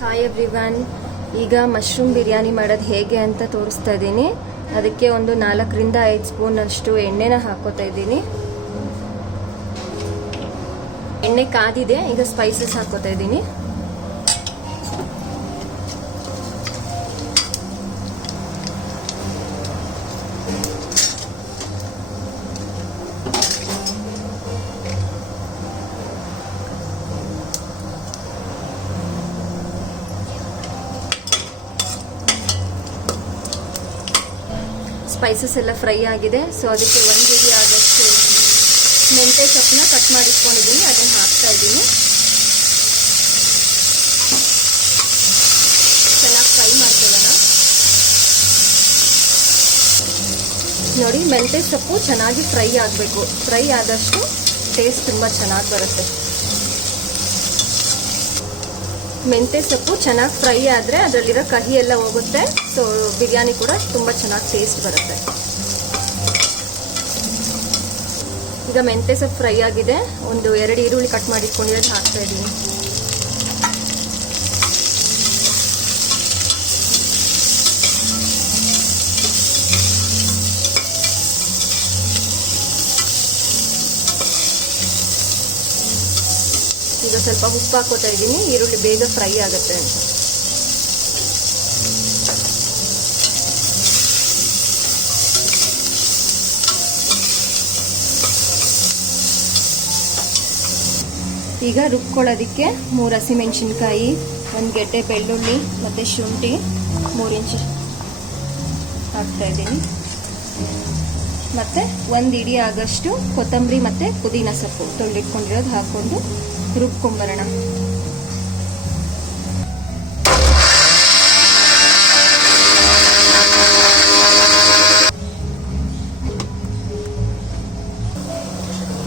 Hi everyone, ಈಗ mushroom biryani ಮಾಡೋದು ಹೇಗೆ ಅಂತ ತೋರಿಸ್ತಾ ಇದ್ದೀನಿ. ಅದಕ್ಕೆ ಒಂದು 4 ರಿಂದ 5 ಸ್ಪೂನ್ ಅಷ್ಟು ಎಣ್ಣೆನ ಹಾಕೋತಾ ಇದ್ದೀನಿ. ಎಣ್ಣೆ ಕಾದಿದೆ, ಈಗ ಸ್ಪೈಸಸ್ ಹಾಕೋತಾ ಇದ್ದೀನಿ. ಸ್ಪೈಸಸ್ ಎಲ್ಲ ಫ್ರೈ ಆಗಿದೆ. ಸೊ ಅದಕ್ಕೆ 1 kg ಆದಷ್ಟು ಮೆಂತ್ಯ ಸೊಪ್ಪನ್ನ ಕಟ್ ಮಾಡಿಟ್ಕೊಂಡಿದ್ದೀನಿ, ಅದನ್ನು ಹಾಕ್ತಾ ಇದ್ದೀನಿ. ಚೆನ್ನಾಗಿ ಫ್ರೈ ಮಾಡ್ಕೊಳ್ಳೋಣ. ನೋಡಿ, ಮೆಂತ್ಯ ಸೊಪ್ಪು ಚೆನ್ನಾಗಿ ಫ್ರೈ ಆಗಬೇಕು. ಫ್ರೈ ಆದಷ್ಟು ಟೇಸ್ಟ್ ತುಂಬ ಚೆನ್ನಾಗಿ ಬರುತ್ತೆ. ಮೆಂತ್ಯ ಸೊಪ್ಪು ಚೆನ್ನಾಗಿ ಫ್ರೈ ಆದರೆ ಅದರಲ್ಲಿರೋ ಕಹಿ ಎಲ್ಲ ಹೋಗುತ್ತೆ. ಸೊ ಬಿರಿಯಾನಿ ಕೂಡ ತುಂಬ ಚೆನ್ನಾಗಿ ಟೇಸ್ಟ್ ಬರುತ್ತೆ. ಈಗ ಮೆಂತ್ಯ ಸೊಪ್ಪು ಫ್ರೈ ಆಗಿದೆ. ಒಂದು 2 ಈರುಳ್ಳಿ ಕಟ್ ಮಾಡಿಟ್ಕೊಂಡಿರೋದು ಹಾಕ್ತಾ ಇದ್ದೀನಿ. ಈಗ ಸ್ವಲ್ಪ ಉಪ್ಪು ಹಾಕೋತಾ ಇದ್ದೀನಿ, ಈರುಳ್ಳಿ ಬೇಗ ಫ್ರೈ ಆಗುತ್ತೆ ಅಂತ. ಈಗ ರುಬ್ಕೊಳ್ಳೋದಕ್ಕೆ 3 ಹಸಿಮೆಣಸಿನ್ಕಾಯಿ, 1 ಗೆಡ್ಡೆ ಬೆಳ್ಳುಳ್ಳಿ ಮತ್ತು ಶುಂಠಿ 3 ಇಂಚು ಹಾಕ್ತಾ ಇದ್ದೀನಿ. ಮತ್ತು 1 ಇಡಿ ಆಗಷ್ಟು ಕೊತ್ತಂಬರಿ ಮತ್ತು ಪುದೀನ ಸೊಪ್ಪು ತೊಳೆದಿಟ್ಕೊಂಡಿರೋದು ಹಾಕ್ಕೊಂಡು ರುಬ್ಕೊಂಬರೋಣ.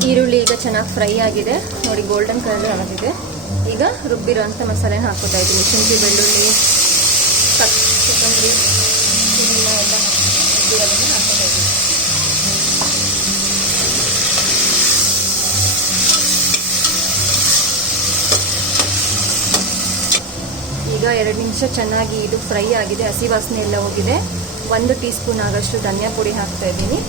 ಈರುಳ್ಳಿ ಈಗ ಚೆನ್ನಾಗಿ ಫ್ರೈ ಆಗಿದೆ. ನೋಡಿ, ಗೋಲ್ಡನ್ ಕಲರ್ ಆಗಿದೆ. ಈಗ ರುಬ್ಬಿರೋಂಥ ಮಸಾಲೆ ಹಾಕೋತಾ ಇದ್ದೀನಿ. ಶುಂಠಿ, ಬೆಳ್ಳುಳ್ಳಿ, ಕೊತ್ತಂಬರಿ, ಪುದೀನ ಎಲ್ಲ ರುಬ್ಬಿರೋದನ್ನು ಹಾಕೋತಾ ಇದ್ದೀನಿ. ಈಗ 2 ನಿಮಿಷ ಚೆನ್ನಾಗಿ ಇದು ಫ್ರೈ ಆಗಿದೆ. ಹಸಿ ವಾಸನೆ ಎಲ್ಲ ಹೋಗಿದೆ. 1 ಟೀ ಸ್ಪೂನ್ ಆಗಷ್ಟು ಧನಿಯಾ ಪುಡಿ ಹಾಕ್ತಾ ಇದ್ದೀನಿ.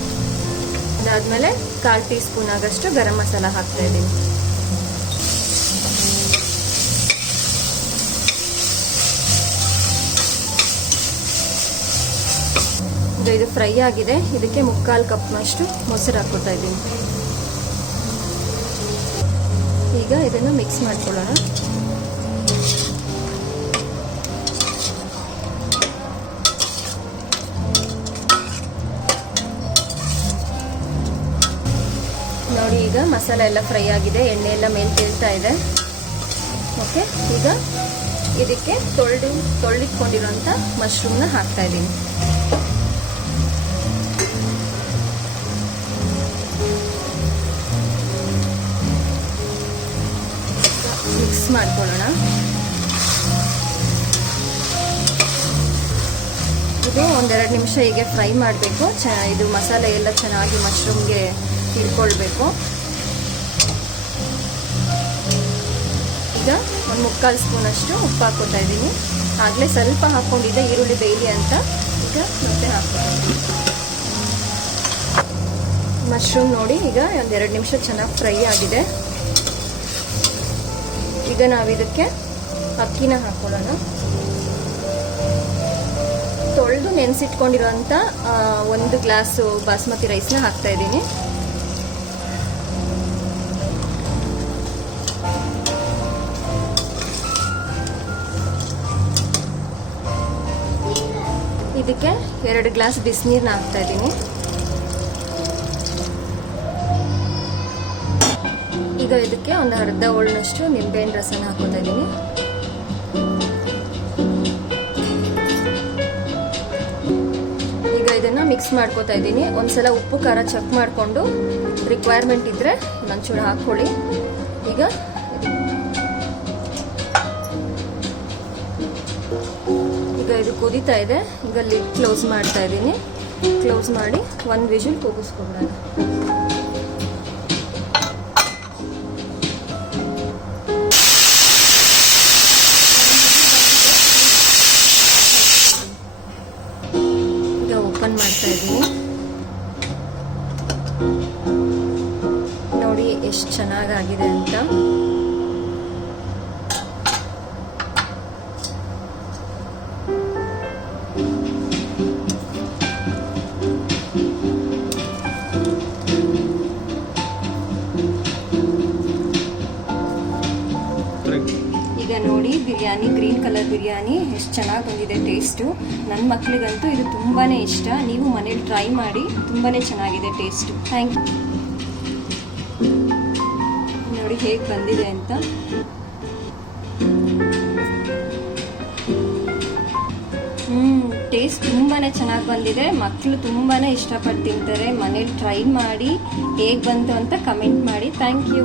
ಅದಾದಮೇಲೆ 1/4 ಟೀ ಸ್ಪೂನ್ ಆಗಷ್ಟು ಗರಂ ಮಸಾಲ ಹಾಕ್ತಾ ಇದ್ದೀನಿ. ಇದು ಫ್ರೈ ಆಗಿದೆ. ಇದಕ್ಕೆ 3/4 ಕಪ್ನಷ್ಟು ಮೊಸರು ಹಾಕೋತಾ ಇದ್ದೀನಿ. ಈಗ ಇದನ್ನು ಮಿಕ್ಸ್ ಮಾಡ್ಕೊಳ್ಳೋಣ. ನೋಡಿ, ಈಗ ಮಸಾಲೆ ಎಲ್ಲ ಫ್ರೈ ಆಗಿದೆ. ಎಣ್ಣೆ ಎಲ್ಲ ಮೇಲೆ ತೇಲ್ತಾ ಇದೆ. ಓಕೆ, ಈಗ ಇದಕ್ಕೆ ತೊಳೆದಿಟ್ಕೊಂಡಿರೋಂಥ ಮಶ್ರೂಮ್ನ ಹಾಕ್ತಾ ಇದ್ದೀನಿ. ಮಿಕ್ಸ್ ಮಾಡ್ಕೊಳ್ಳೋಣ. ಇದು 1-2 ನಿಮಿಷ ಹೀಗೆ ಫ್ರೈ ಮಾಡಬೇಕು. ಇದು ಮಸಾಲೆ ಎಲ್ಲ ಚೆನ್ನಾಗಿ ಮಶ್ರೂಮ್ಗೆ ಹಿಡ್ಕೊಳ್ಬೇಕು. ಈಗ 1/4 ಸ್ಪೂನ್ ಅಷ್ಟು ಉಪ್ಪು ಹಾಕೋತಾ ಇದ್ದೀನಿ. ಆಗಲೇ ಸ್ವಲ್ಪ ಹಾಕ್ಕೊಂಡಿದ್ದೆ ಈರುಳ್ಳಿ ಬೇಯಲಿ ಅಂತ. ಈಗ ಮತ್ತೆ ಹಾಕೋತಾ ಇದ್ದೀನಿ. ಮಶ್ರೂಮ್ ನೋಡಿ, ಈಗ 1-2 ನಿಮಿಷ ಚೆನ್ನಾಗಿ ಫ್ರೈ ಆಗಿದೆ. ಈಗ ನಾವಿದಕ್ಕೆ ಅಕ್ಕಿನ ಹಾಕೊಳ್ಳೋಣ. ತೊಳೆದು ನೆನೆಸಿಟ್ಕೊಂಡಿರೋಂಥ 1 ಗ್ಲಾಸು ಬಾಸ್ಮತಿ ರೈಸ್ನ ಹಾಕ್ತಾ ಇದ್ದೀನಿ. ಇದಕ್ಕೆ 2 ಗ್ಲಾಸ್ ಬಿಸಿನೀರನ್ನ ಹಾಕ್ತಾ ಇದ್ದೀನಿ. ಈಗ ಇದಕ್ಕೆ ಒಂದು ಅರ್ಧ ಹೋಳನಷ್ಟು ನಿಂಬೆಹಣ್ಣು ರಸನ ಹಾಕೋತಾ ಇದ್ದೀನಿ. ಈಗ ಇದನ್ನ ಮಿಕ್ಸ್ ಮಾಡ್ಕೋತಾ ಇದ್ದೀನಿ. ಒಂದ್ಸಲ ಉಪ್ಪು ಖಾರ ಚೆಕ್ ಮಾಡಿಕೊಂಡು ರಿಕ್ವೈರ್ಮೆಂಟ್ ಇದ್ರೆ ಒಂಚೂರು ಹಾಕೊಳ್ಳಿ. ಈಗ ಇದು ಕುದೀತಾ ಇದೆ. ಈಗ ಲಿಡ್ ಕ್ಲೋಸ್ ಮಾಡ್ತಾ ಇದ್ದೀನಿ. ಕ್ಲೋಸ್ ಮಾಡಿ 1 ವಿಷಲ್ ಕೂಗಿಸ್ಕೊಳ್ಳೋಣ. ಬಿರಿಯಾನಿ, ಗ್ರೀನ್ ಕಲರ್ ಬಿರಿಯಾನಿ ಎಷ್ಟು ಚೆನ್ನಾಗಿ ಬಂದಿದೆ ಟೇಸ್ಟು. ನನ್ನ ಮಕ್ಕಳಿಗಂತೂ ಇದು ತುಂಬಾ ಇಷ್ಟ. ನೀವು ಮನೇಲಿ ಟ್ರೈ ಮಾಡಿ, ತುಂಬಾ ಚೆನ್ನಾಗಿದೆ ಟೇಸ್ಟು. Thank you. ನೋಡಿ ಹೇಗೆ ಬಂದಿದೆ ಅಂತ. ಟೇಸ್ಟ್ ತುಂಬಾ ಚೆನ್ನಾಗಿ ಬಂದಿದೆ. ಮಕ್ಕಳು ತುಂಬಾ ಇಷ್ಟಪಟ್ಟು ತಿಂತಾರೆ. ಮನೇಲಿ ಟ್ರೈ ಮಾಡಿ ಹೇಗೆ ಬಂತು ಅಂತ ಕಮೆಂಟ್ ಮಾಡಿ. Thank you.